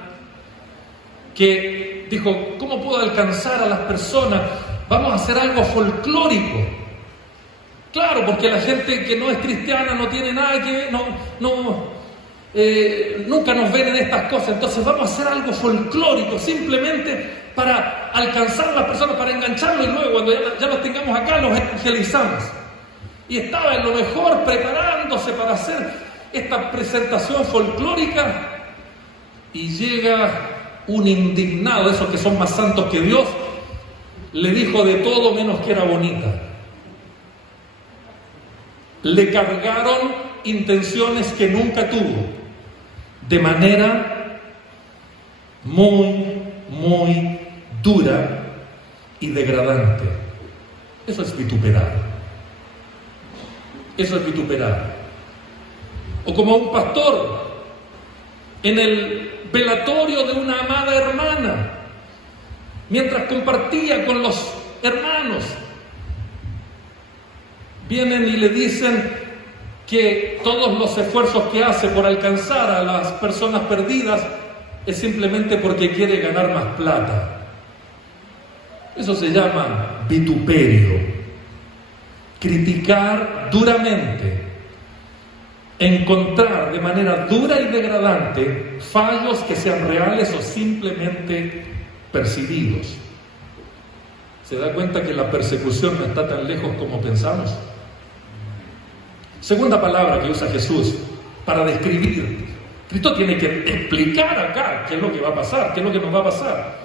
que dijo, ¿cómo puedo alcanzar a las personas? Vamos a hacer algo folclórico. Claro, porque la gente que no es cristiana no tiene nada que... nunca nos ven en estas cosas, entonces vamos a hacer algo folclórico, simplemente para alcanzar a las personas, para engancharlos, y luego cuando ya los tengamos acá, los evangelizamos. Y estaba en lo mejor preparándose para hacer esta presentación folclórica, y llega un indignado, esos que son más santos que Dios, le dijo de todo menos que era bonita. Le cargaron intenciones que nunca tuvo, de manera muy dura y degradante. Eso es vituperar. Eso es vituperar. O como un pastor en el velatorio de una amada hermana, mientras compartía con los hermanos, vienen y le dicen que todos los esfuerzos que hace por alcanzar a las personas perdidas es simplemente porque quiere ganar más plata. Eso se llama vituperio. Criticar duramente, encontrar de manera dura y degradante fallos que sean reales o simplemente percibidos. ¿Se da cuenta que la persecución no está tan lejos como pensamos? Segunda palabra que usa Jesús para describir. Cristo tiene que explicar acá qué es lo que va a pasar, qué es lo que nos va a pasar.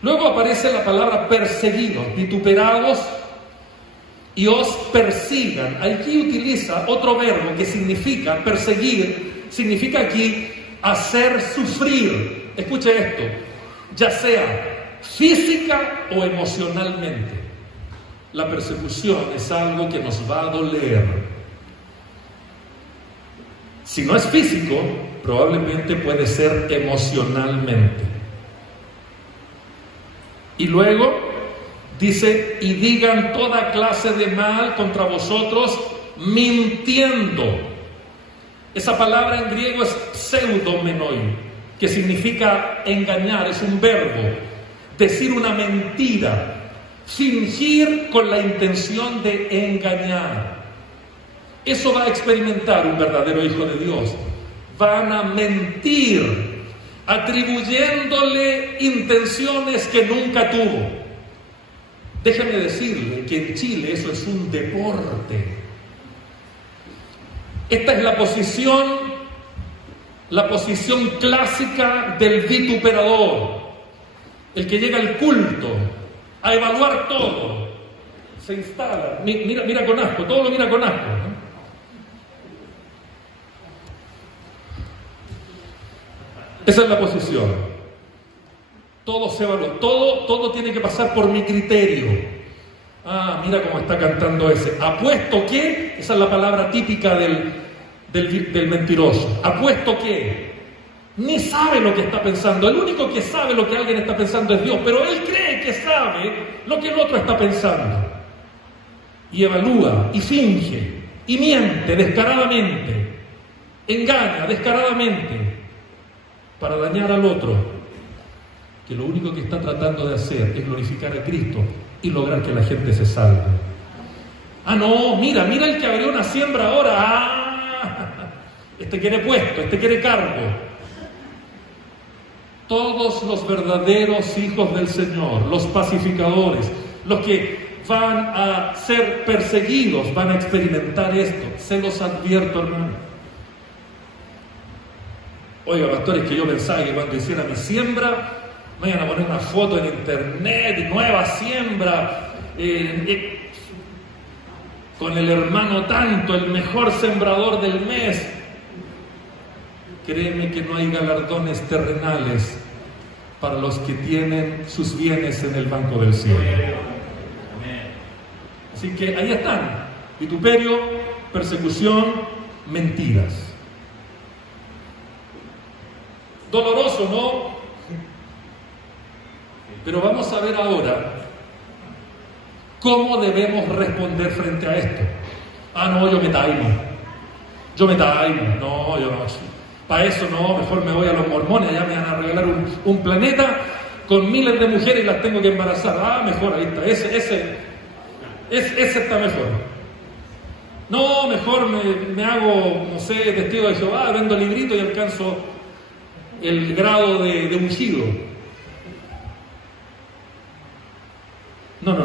Luego aparece la palabra perseguidos, vituperados y os persigan. Aquí utiliza otro verbo que significa perseguir, significa aquí hacer sufrir. Escuche esto, ya sea física o emocionalmente. La persecución es algo que nos va a doler. Si no es físico, probablemente puede ser emocionalmente. Y luego dice, y digan toda clase de mal contra vosotros, mintiendo. Esa palabra en griego es pseudomenoi, que significa engañar, es un verbo, decir una mentira, fingir con la intención de engañar. Eso va a experimentar un verdadero hijo de Dios. Van a mentir, atribuyéndole intenciones que nunca tuvo. Déjeme decirle que en Chile eso es un deporte. Esta es la posición clásica del vituperador, el que llega al culto a evaluar todo, se instala, mira con asco, todo lo mira con asco, ¿no? Esa es la posición. Todo se evalúa, todo tiene que pasar por mi criterio. Ah, mira cómo está cantando ese. Apuesto que, esa es la palabra típica del mentiroso. Apuesto que ni sabe lo que está pensando. El único que sabe lo que alguien está pensando es Dios, pero él cree que sabe lo que el otro está pensando. Y evalúa, y finge, y miente descaradamente, engaña descaradamente para dañar al otro, que lo único que está tratando de hacer es glorificar a Cristo y lograr que la gente se salve. Ah, no, mira el que abrió una siembra ahora. Ah, este quiere puesto, este quiere cargo. Todos los verdaderos hijos del Señor, los pacificadores, los que van a ser perseguidos, van a experimentar esto. Se los advierto, hermano. Oiga, pastores, que yo pensaba que cuando hiciera mi siembra me iban a poner una foto en internet, nueva siembra, con el hermano tanto, el mejor sembrador del mes. Créeme que no hay galardones terrenales para los que tienen sus bienes en el banco del cielo. Así que ahí están: vituperio, persecución, mentiras. Doloroso, ¿no? Pero vamos a ver ahora cómo debemos responder frente a esto. Ah, no, yo me taimo. No, yo no. Para eso no, mejor me voy a los mormones, allá me van a regalar un planeta con miles de mujeres y las tengo que embarazar. Ah, mejor, ahí está, ese está mejor. No, mejor me hago, no sé, testigo de Jehová, vendo librito y alcanzo el grado de ungido. No.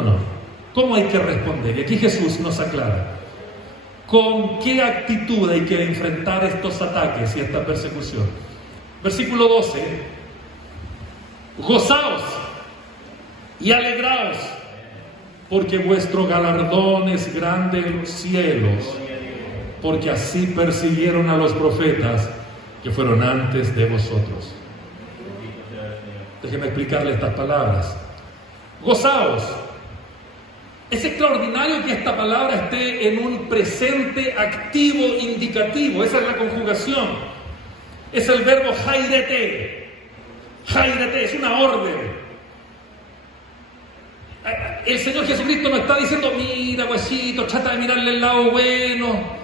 ¿Cómo hay que responder? Y aquí Jesús nos aclara con qué actitud hay que enfrentar estos ataques y esta persecución. Versículo 12: gozaos y alegraos, porque vuestro galardón es grande en los cielos, porque así persiguieron a los profetas que fueron antes de vosotros. Déjenme explicarle estas palabras. Gozaos. Es extraordinario que esta palabra esté en un presente activo indicativo. Esa es la conjugación. Es el verbo jairete. Jairete es una orden. El Señor Jesucristo nos está diciendo: mira, guachito, trata de mirarle el lado bueno.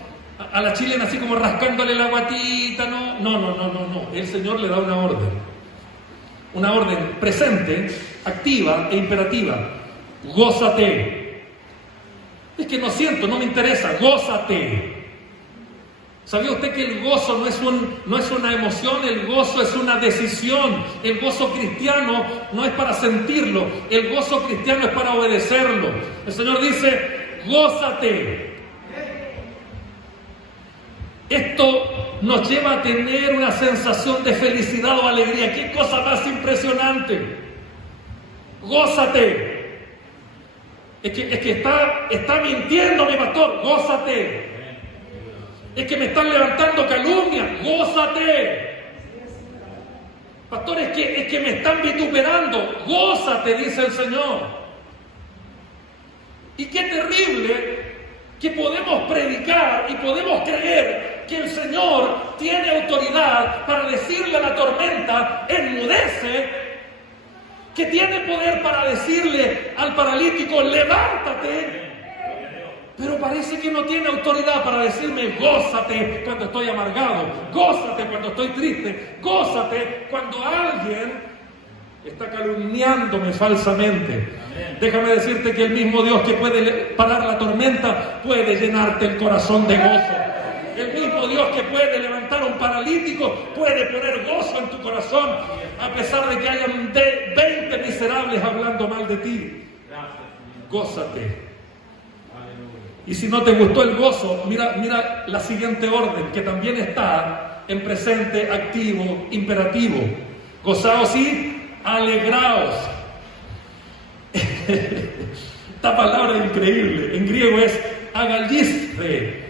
A la chilena así como rascándole la guatita. No. El Señor le da una orden. Una orden presente, activa e imperativa. Gózate. Es que no siento, no me interesa. Gózate. ¿Sabía usted que el gozo no es una emoción? El gozo es una decisión. El gozo cristiano no es para sentirlo. El gozo cristiano es para obedecerlo. El Señor dice, gózate. Esto nos lleva a tener una sensación de felicidad o alegría. ¡Qué cosa más impresionante! Gózate. Es que está mintiendo mi pastor. Gózate. Es que me están levantando calumnia. Gózate. Pastor, es que me están vituperando. Gózate, dice el Señor. Y qué terrible que podemos predicar y podemos creer que el Señor tiene autoridad para decirle a la tormenta, enmudece, que tiene poder para decirle al paralítico, levántate. Pero parece que no tiene autoridad para decirme, gózate cuando estoy amargado, gózate cuando estoy triste, gózate cuando alguien está calumniándome falsamente. Déjame decirte que el mismo Dios que puede parar la tormenta puede llenarte el corazón de gozo. El mismo Dios que puede levantar a un paralítico puede poner gozo en tu corazón, a pesar de que hayan 20 miserables hablando mal de ti. Gózate. Y si no te gustó el gozo, mira la siguiente orden, que también está en presente, activo, imperativo. Gozaos y alegraos. Esta palabra es increíble. En griego es agalliste,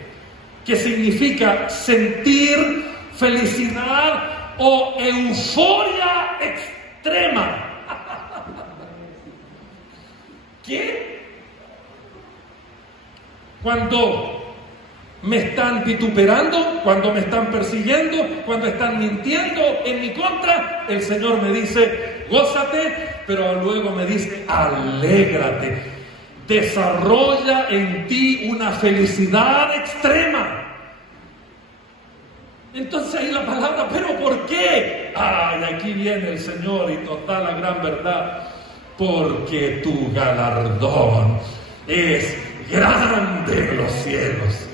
que significa sentir felicidad o euforia extrema. ¿Qué? Cuando me están vituperando, cuando me están persiguiendo, cuando están mintiendo en mi contra, el Señor me dice, gózate, pero luego me dice, alégrate, desarrolla en ti una felicidad extrema. Entonces ahí la palabra, ¿pero por qué? Ay, aquí viene el Señor y nos da la gran verdad, porque tu galardón es grande en los cielos.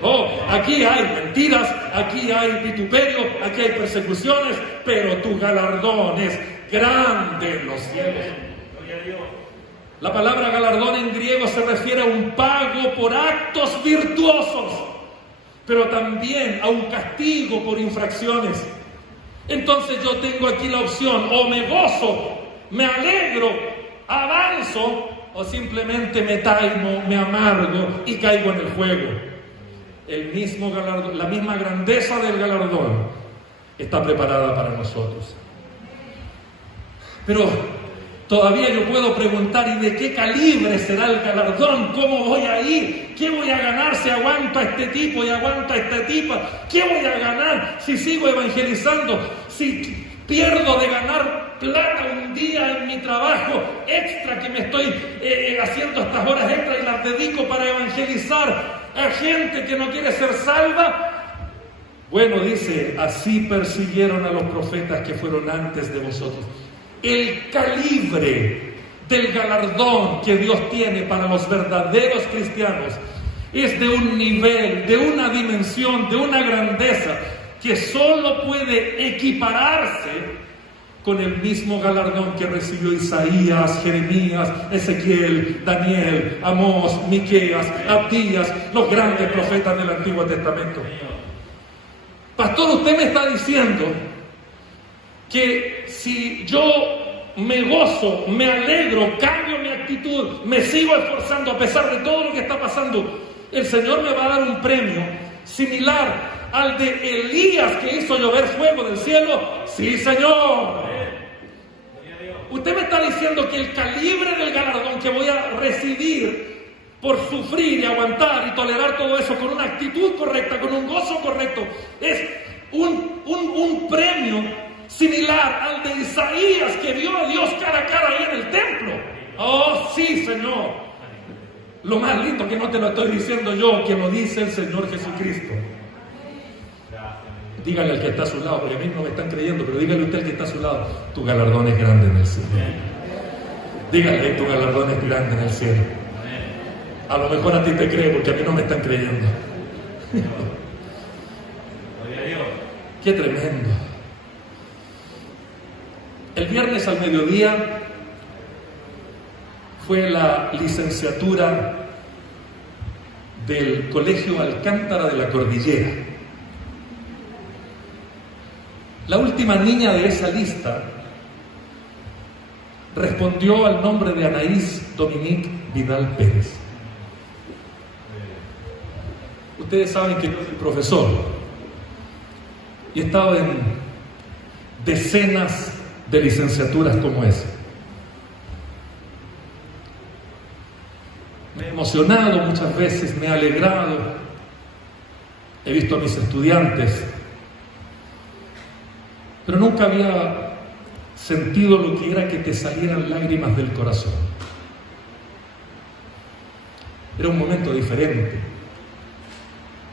Oh, aquí hay mentiras, aquí hay vituperio, aquí hay persecuciones, pero tu galardón es grande en los cielos. La palabra galardón en griego se refiere a un pago por actos virtuosos, pero también a un castigo por infracciones. Entonces yo tengo aquí la opción, o me gozo, me alegro, avanzo, o simplemente me taimo, me amargo y caigo en el juego. El mismo galardón, la misma grandeza del galardón está preparada para nosotros. Pero todavía yo puedo preguntar, ¿y de qué calibre será el galardón? ¿Cómo voy a ir? ¿Qué voy a ganar si aguanto a este tipo y aguanto a esta tipa? ¿Qué voy a ganar si sigo evangelizando? Si pierdo de ganar plata un día en mi trabajo extra que me estoy haciendo estas horas extra y las dedico para evangelizar a gente que no quiere ser salva. Bueno, dice, así persiguieron a los profetas que fueron antes de vosotros. El calibre del galardón que Dios tiene para los verdaderos cristianos es de un nivel, de una dimensión, de una grandeza que solo puede equipararse con el mismo galardón que recibió Isaías, Jeremías, Ezequiel, Daniel, Amós, Miqueas, Abdías, los grandes profetas del Antiguo Testamento. Pastor, usted me está diciendo que si yo me gozo, me alegro, cambio mi actitud, me sigo esforzando a pesar de todo lo que está pasando, el Señor me va a dar un premio similar al de Elías que hizo llover fuego del cielo. Sí, Señor. Usted me está diciendo que el calibre del galardón que voy a recibir por sufrir y aguantar y tolerar todo eso con una actitud correcta, con un gozo correcto, es un premio similar al de Isaías que vio a Dios cara a cara ahí en el templo. Oh, sí, Señor. Lo más lindo que no te lo estoy diciendo yo, que lo dice el Señor Jesucristo. Dígale al que está a su lado, porque a mí no me están creyendo, pero dígale usted al que está a su lado, tu galardón es grande en el cielo. Dígale, tu galardón es grande en el cielo. A lo mejor a ti te cree, porque a mí no me están creyendo. ¡Qué tremendo! El viernes al mediodía fue la licenciatura del Colegio Alcántara de la Cordillera. La última niña de esa lista respondió al nombre de Anaís Dominique Vidal Pérez. Ustedes saben que yo soy profesor y he estado en decenas de licenciaturas como esa. Me he emocionado muchas veces, me he alegrado, he visto a mis estudiantes, pero nunca había sentido lo que era que te salieran lágrimas del corazón. Era un momento diferente.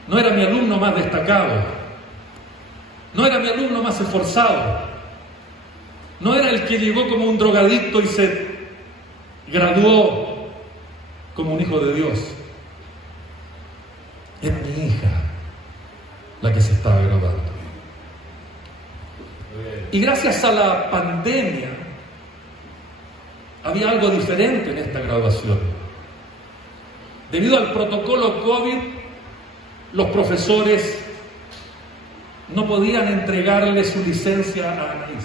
No era mi alumno más destacado, no era mi alumno más esforzado, no era el que llegó como un drogadicto y se graduó como un hijo de Dios. Era mi hija la que se estaba graduando. Y gracias a la pandemia había algo diferente en esta graduación. Debido al protocolo COVID, los profesores no podían entregarle su licencia a Anaís.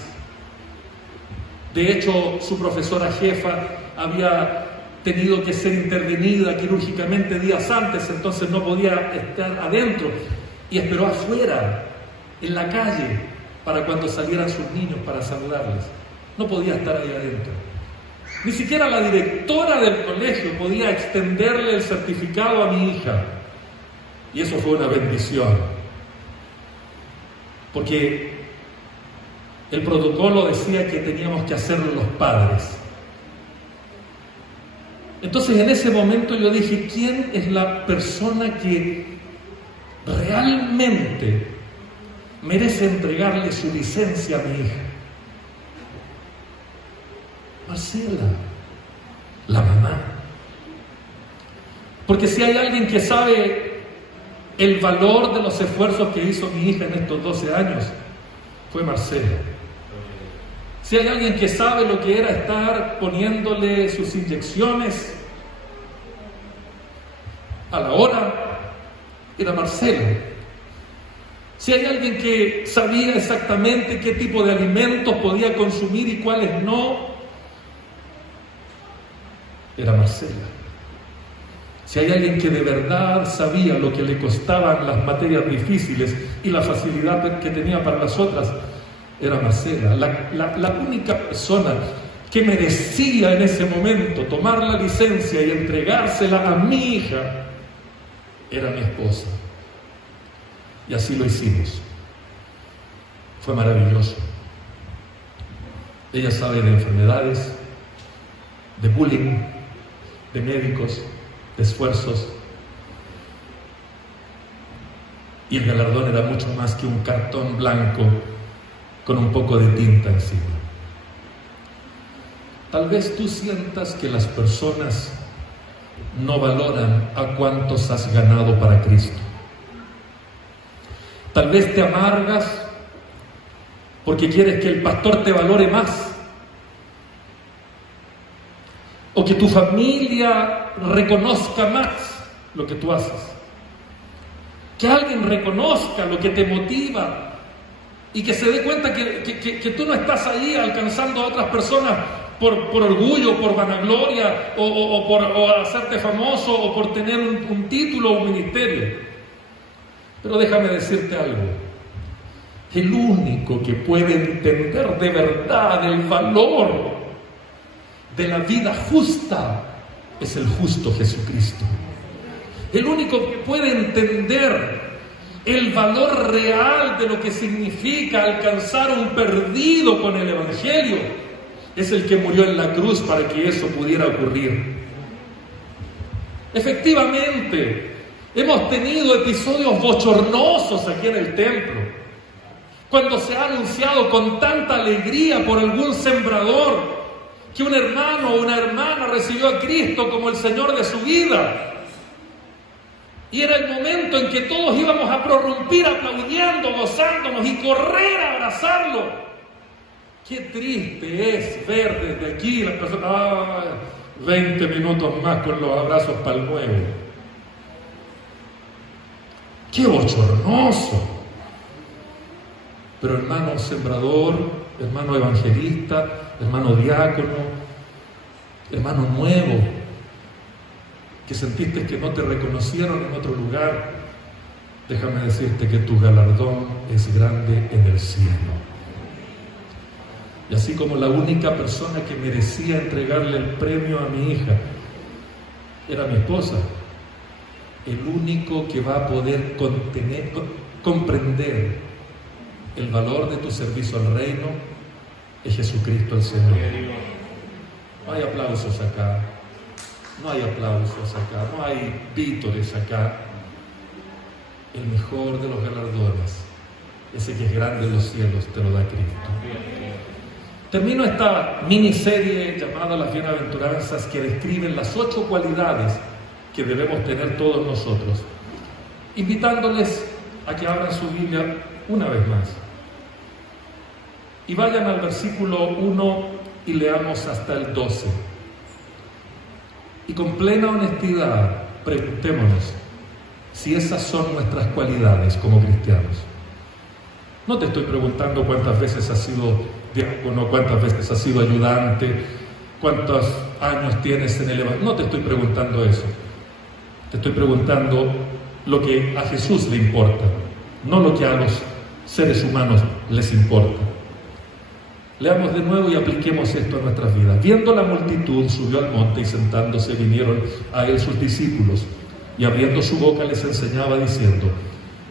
De hecho, su profesora jefa había tenido que ser intervenida quirúrgicamente días antes, entonces no podía estar adentro y esperó afuera, en la calle, para cuando salieran sus niños para saludarles. No podía estar ahí adentro. Ni siquiera la directora del colegio podía extenderle el certificado a mi hija. Y eso fue una bendición. Porque el protocolo decía que teníamos que hacerlo los padres. Entonces en ese momento yo dije, ¿quién es la persona que realmente merece entregarle su licencia a mi hija? Marcela, la mamá. Porque si hay alguien que sabe el valor de los esfuerzos que hizo mi hija en estos 12 años, fue Marcela. Si hay alguien que sabe lo que era estar poniéndole sus inyecciones a la hora, era Marcela. Si hay alguien que sabía exactamente qué tipo de alimentos podía consumir y cuáles no, era Marcela. Si hay alguien que de verdad sabía lo que le costaban las materias difíciles y la facilidad que tenía para las otras, era Marcela. La única persona que merecía en ese momento tomar la licencia y entregársela a mi hija era mi esposa. Y así lo hicimos. Fue maravilloso. Ella sabe de enfermedades, de bullying, de médicos, de esfuerzos. Y el galardón era mucho más que un cartón blanco con un poco de tinta encima. Tal vez tú sientas que las personas no valoran a cuántos has ganado para Cristo. Tal vez te amargas porque quieres que el pastor te valore más, o que tu familia reconozca más lo que tú haces, que alguien reconozca lo que te motiva y que se dé cuenta que tú no estás ahí alcanzando a otras personas por orgullo, por vanagloria, o por hacerte famoso, o por tener un título o un ministerio. Pero déjame decirte algo: el único que puede entender de verdad el valor de la vida justa es el justo Jesucristo. El único que puede entender el valor real de lo que significa alcanzar un perdido con el Evangelio es el que murió en la cruz para que eso pudiera ocurrir. Efectivamente, hemos tenido episodios bochornosos aquí en el templo, cuando se ha anunciado con tanta alegría por algún sembrador que un hermano o una hermana recibió a Cristo como el Señor de su vida. Y era el momento en que todos íbamos a prorrumpir aplaudiendo, gozándonos y correr a abrazarlo. Qué triste es ver desde aquí las personas, 20 minutos más con los abrazos para el nuevo. Qué bochornoso. Pero hermano sembrador, hermano evangelista, hermano diácono, hermano nuevo, que sentiste que no te reconocieron en otro lugar, déjame decirte que tu galardón es grande en el cielo. Y así como la única persona que merecía entregarle el premio a mi hija era mi esposa, el único que va a poder comprender el valor de tu servicio al reino es Jesucristo el Señor. No hay aplausos acá, no hay aplausos acá, no hay vítores acá. El mejor de los galardones, ese que es grande en los cielos, te lo da Cristo. Termino esta miniserie llamada Las Bienaventuranzas, que describen las 8 cualidades que debemos tener todos nosotros, invitándoles a que abran su Biblia una vez más y vayan al versículo 1 y leamos hasta el 12. Y con plena honestidad preguntémonos si esas son nuestras cualidades como cristianos. No te estoy preguntando cuántas veces has sido diácono, cuántas veces has sido ayudante, cuántos años tienes en el Evangelio. No te estoy preguntando eso. Te estoy preguntando lo que a Jesús le importa, no lo que a los seres humanos les importa. Leamos de nuevo y apliquemos esto a nuestras vidas. Viendo la multitud, subió al monte y sentándose vinieron a él sus discípulos, y abriendo su boca les enseñaba diciendo: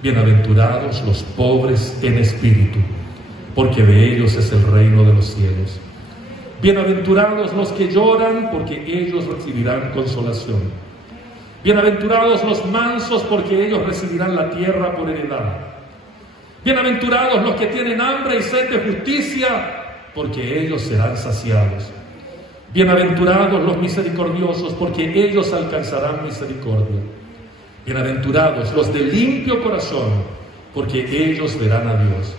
bienaventurados los pobres en espíritu, porque de ellos es el reino de los cielos. Bienaventurados los que lloran, porque ellos recibirán consolación. Bienaventurados los mansos, porque ellos recibirán la tierra por heredad. Bienaventurados los que tienen hambre y sed de justicia, porque ellos serán saciados. Bienaventurados los misericordiosos, porque ellos alcanzarán misericordia. Bienaventurados los de limpio corazón, porque ellos verán a Dios.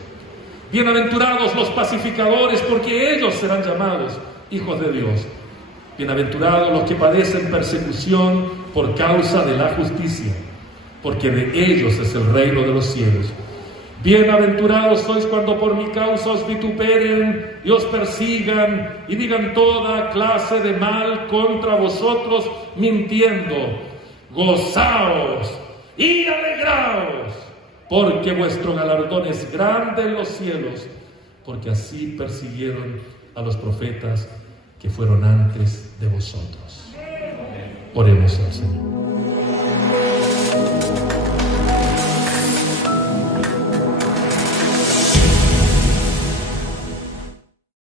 Bienaventurados los pacificadores, porque ellos serán llamados hijos de Dios. Bienaventurados los que padecen persecución por causa de la justicia, porque de ellos es el reino de los cielos. Bienaventurados sois cuando por mi causa os vituperen y os persigan y digan toda clase de mal contra vosotros mintiendo. Gozaos y alegraos, porque vuestro galardón es grande en los cielos, porque así persiguieron a los profetas que fueron antes de vosotros. Oremos al Señor.